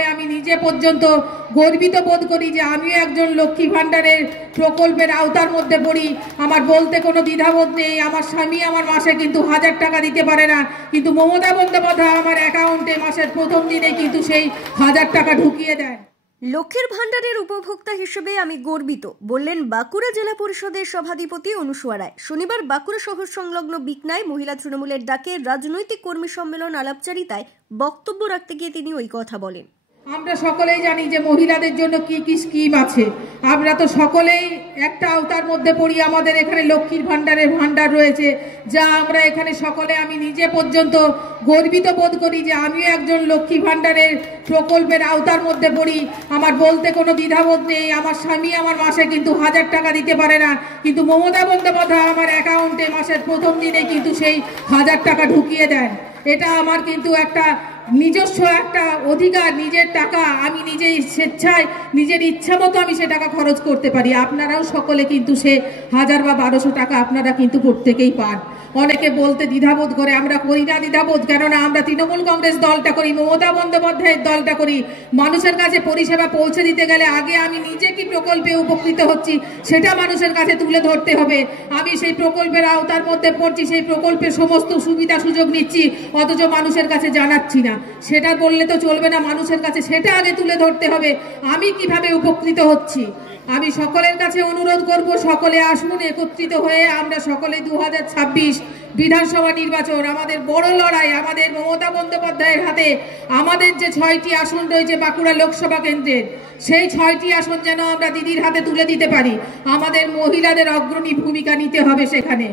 সকলে আমি নিজে পর্যন্ত গর্বিত বোধ করি যে আমিও একজন লক্ষ্মী ভাণ্ডারের প্রকল্পের আওতার মধ্যে পড়ি। আমার বলতে কোনো দ্বিধাবোধ নেই। আমার স্বামী আমার মাসে কিন্তু 1000 টাকা দিতে পারে না, কিন্তু মমতা বন্দ্যোপাধ্যায় আমার অ্যাকাউন্টে মাসের প্রথম দিনে কিন্তু সেই 1000 টাকা ঢুকিয়ে দেয়। লক্ষ্মীর ভাণ্ডারের উপভোক্তা হিসেবে আমি গর্বিত বললেন বাঁকুড়া জেলা পরিষদের সভাধিপতি অনুসুয়া রায়। শনিবার বাঁকুড়া শহর সংলগ্ন বিকনায় মহিলা তৃণমূলের ডাকে রাজনৈতিক কর্মী সম্মেলন আলাপচারিতায় বক্তব্য রাখতে গিয়ে তিনি ওই কথা বলেন। আমরা সকলেই জানি যে মহিলাদের জন্য কি কি স্কিম আছে। আমরা তো সকলেই একটা আওতার মধ্যে পড়ি। আমাদের এখানে লক্ষ্মীর ভাণ্ডারের ভাণ্ডার রয়েছে, যা আমরা এখানে সকলে আমি নিজে পর্যন্ত গর্বিত বোধ করি যে আমিও একজন লক্ষ্মী ভাণ্ডারের প্রকল্পের আওতার মধ্যে পড়ি। আমার বলতে কোনো দ্বিধাবোধ নেই। আমার স্বামী আমার মাসে কিন্তু 1000 টাকা দিতে পারে না, কিন্তু মমতা বন্দ্যোপাধ্যায় আমার অ্যাকাউন্টে মাসের প্রথম দিনে কিন্তু সেই 1000 টাকা ঢুকিয়ে দেন। এটা আমার কিন্তু একটা নিজস্ব একটা অধিকার। নিজের টাকা আমি নিজেই স্বেচ্ছায় নিজের ইচ্ছা মতো আমি সে টাকা খরচ করতে পারি। আপনারাও সকলে কিন্তু সে 1000 বা 1200 টাকা আপনারা কিন্তু প্রত্যেকেই পান। অনেকে বলতে দ্বিধাবোধ করে, আমরা করি না দ্বিধাবোধ, কেননা আমরা তৃণমূল কংগ্রেস দলটা করি, মমতা বন্দ্যোপাধ্যায়ের দলটা করি। মানুষের কাছে পরিষেবা পৌঁছে দিতে গেলে আগে আমি নিজে কি প্রকল্পে উপকৃত হচ্ছি সেটা মানুষের কাছে তুলে ধরতে হবে। আমি সেই প্রকল্পের আওতার মধ্যে পড়ছি, সেই প্রকল্পের সমস্ত সুবিধা সুযোগ নিচ্ছি, অথচ মানুষের কাছে জানাচ্ছি না। সেটা বললে তো চলবে না, মানুষের কাছে সেটা আগে তুলে ধরতে হবে আমি কিভাবে উপকৃত হচ্ছি। আমি সকলের কাছে অনুরোধ করব, সকলে আসুন একত্রিত হয়ে আমরা সকলে 2026 বিধানসভা নির্বাচন আমাদের বড় লড়াই। আমাদের মমতা বন্দ্যোপাধ্যায়ের হাতে আমাদের যে 6টি আসন রয়েছে বাঁকুড়া লোকসভা কেন্দ্রের, সেই 6টি আসন যেন আমরা দিদির হাতে তুলে দিতে পারি। আমাদের মহিলাদের অগ্রণী ভূমিকা নিতে হবে সেখানে।